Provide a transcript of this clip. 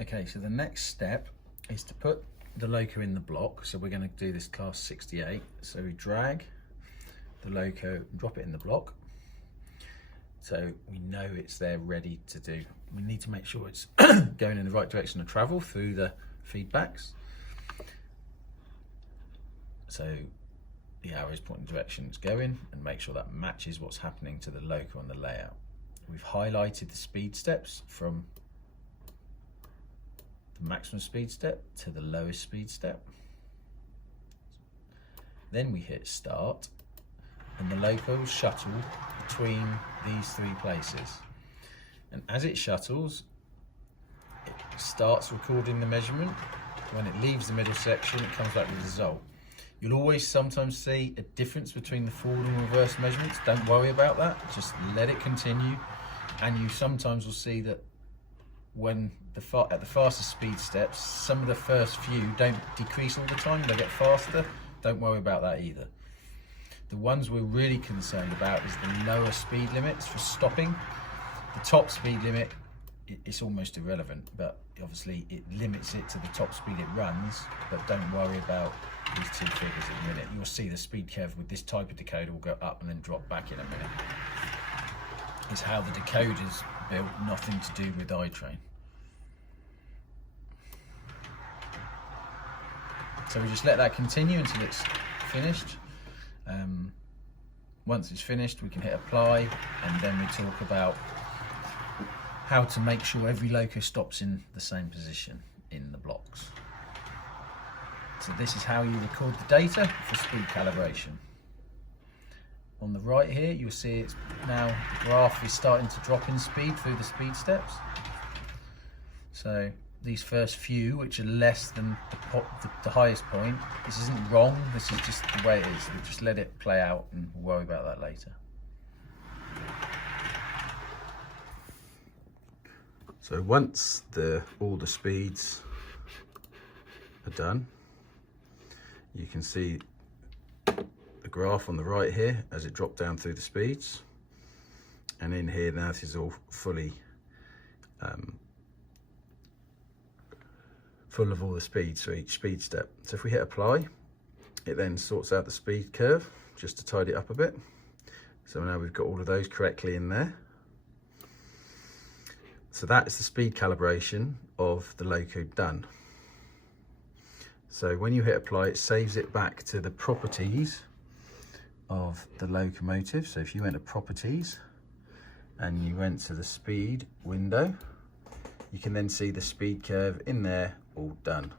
Okay, so the next step is to put the loco in the block. So we're going to do this class 68. So we drag the loco, drop it in the block. So we know it's there ready to do. We need to make sure it's going in the right direction of travel through the feedbacks. So the arrow's pointing the direction it's going, and make sure that matches what's happening to the loco on the layout. We've highlighted the speed steps from the maximum speed step to the lowest speed step. Then we hit start, and the loco will shuttle between these three places. And as it shuttles, it starts recording the measurement. When it leaves the middle section, it comes back with the result. You'll always sometimes see a difference between the forward and reverse measurements. Don't worry about that, just let it continue. And you sometimes will see that when at the faster speed steps, some of the first few don't decrease all the time, they get faster. Don't worry about that either. The ones we're really concerned about is the lower speed limits for stopping. The top speed limit, it's almost irrelevant, but obviously it limits it to the top speed it runs, but don't worry about these two figures in a minute. You'll see the speed curve with this type of decoder will go up and then drop back in a minute. It's how the decoder's built, nothing to do with iTrain. So we just let that continue until it's finished. Once it's finished, we can hit apply, and then we talk about how to make sure every loco stops in the same position in the blocks. So this is how you record the data for speed calibration. On the right here, you'll see it's now the graph is starting to drop in speed through the speed steps. So these first few, which are less than the highest point, this isn't wrong, this is just the way it is. We just let it play out and we'll worry about that later. So once all the speeds are done, you can see the graph on the right here as it dropped down through the speeds. And in here now this is all fully full of all the speeds for each speed step. So if we hit apply, it then sorts out the speed curve just to tidy it up a bit. So now we've got all of those correctly in there. So that is the speed calibration of the loco done. So when you hit apply, it saves it back to the properties of the locomotive. So if you went to properties and you went to the speed window, you can then see the speed curve in there all done.